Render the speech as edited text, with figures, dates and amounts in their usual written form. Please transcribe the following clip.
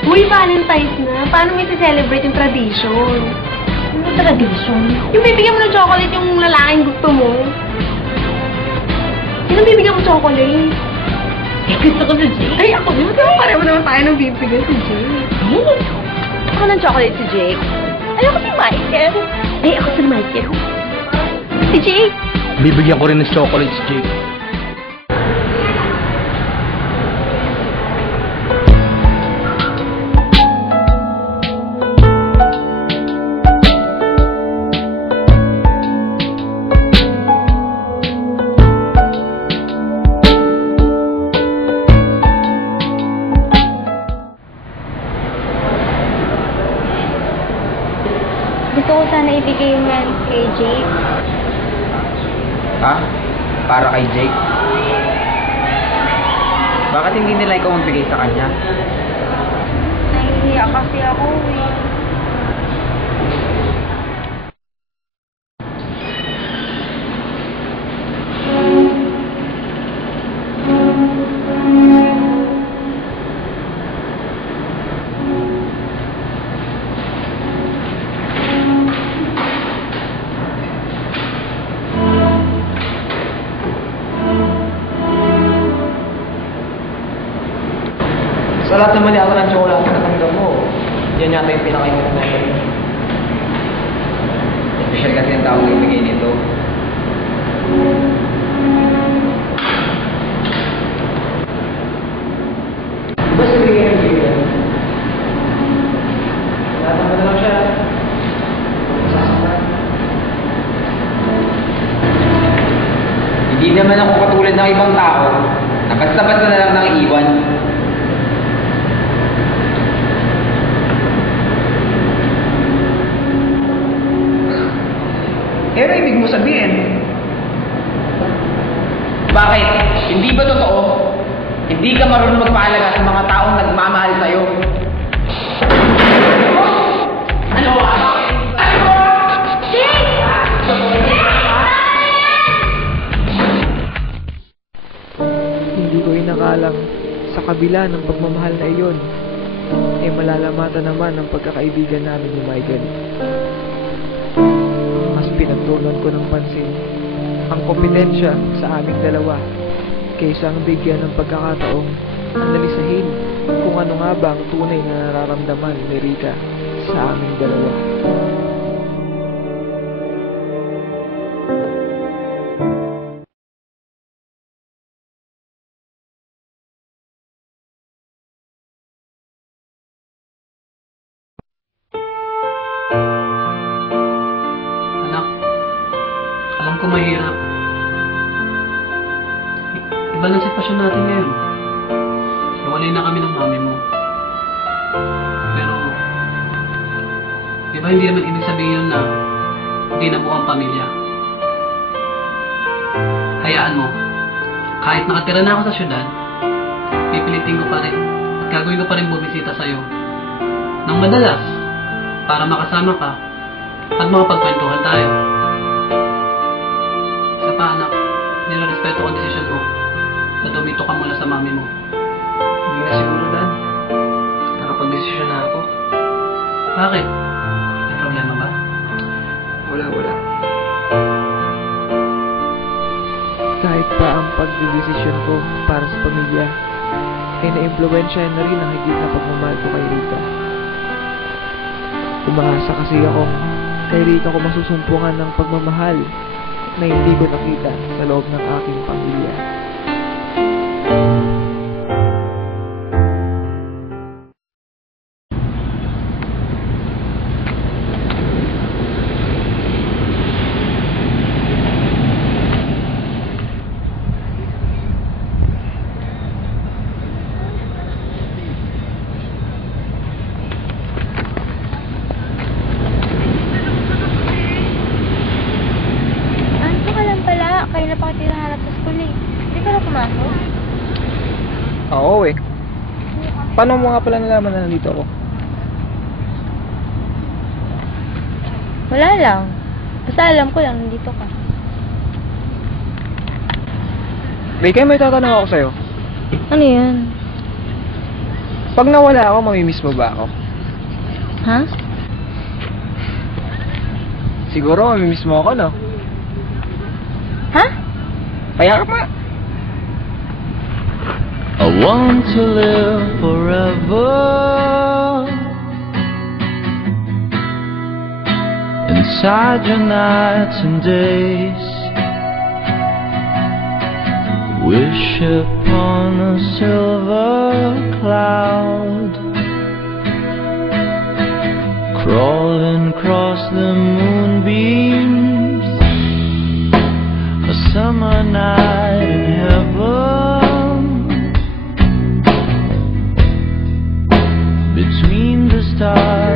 Uy, Valentine's na. Paano may celebrate yung tradition? Ano tradition? Yung bibigyan mo ng chocolate yung lalaking gusto mo. Yung bibigyan mo chocolate. Eh, gusto ko si Jake. Ay, ako din. Pareho naman tayo nang bibigyan si Jake. Eh, ako ng chocolate si Jake. Ayoko si Michael. Eh, ako si Michael. Si Jake. Bibigyan ko rin ng chocolate si Jake. Gusto ko sana ibigay mo yan kay Jake. Ha? Para kay Jake? Bakit hindi nila ikaw magbigay sa kanya? Nahihiya kasi ako eh. Sa lahat naman yata ng chocolate na natanggap mo, yan yata yung pinakaimong mo. Special kasi ang taong ibigay nito. Diba sabihin yung bigyan? Natama na lang siya. Sasaktan. Hindi naman ako katulad ng ibang tao na basta-basta na lang nang iwan. Pero ibig mo sabihin, bakit? Hindi ba totoo? Hindi ka marunong magpaalaga sa mga taong nagmamahal sa'yo. Ano? Hindi ko inakalang sa kabila ng pagmamahal na iyon, ay malalamatan naman ang pagkakaibigan namin ni Michael. Mas pinagtuunan ko ng pansin ang kompetensya sa aming dalawa kaysa ang bigyan ng pagkakataong analisahin kung ano nga ba ang tunay na nararamdaman ni Rika sa aming dalawa. Alam ko mahirap. Iba lang sitwasyon natin ngayon. Nawalay na kami ng mami mo. Pero, di ba hindi naman ibig sabihin yun na hindi na buo ang pamilya? Hayaan mo. Kahit nakatira na ako sa syudad, pipilitin ko pa rin at gagawin ko pa rin bumisita sa'yo nang madalas para makasama ka at makapagkwentuhan tayo. Sa pa anak, nilarespeto ko ang desisyon mo na dumito ka muna sa mami mo. Hindi na siguro, Dan. Nakapag-desisyon na ako. Bakit? May problema ba? Wala. Kahit pa ang pagdedesisyon ko para sa pamilya, ay na-impluwensyahan na rin ang higit na pagmamahal ko kay Rika. Umaasa kasi akong kay Rika ko masusumpungan ng pagmamahal na hindi ko nakita sa loob ng aking pamilya. Kayo na pa kita hanap sa school eh. Hindi ka na pumasok? Oo eh. Paano mo nga pala nalaman na nandito ako? Wala lang. Basta alam ko lang nandito ka. Rika, may tatanong ako sa'yo. Ano yan? Pag nawala ako, mamimiss mo ba ako? Ha? Siguro mamimiss mo ako, no? Ha? Kaya ka pa. I want to live forever inside your nights and days. Wish upon a silver cloud, crawling across the moonbeams, a summer night in heaven, between the stars.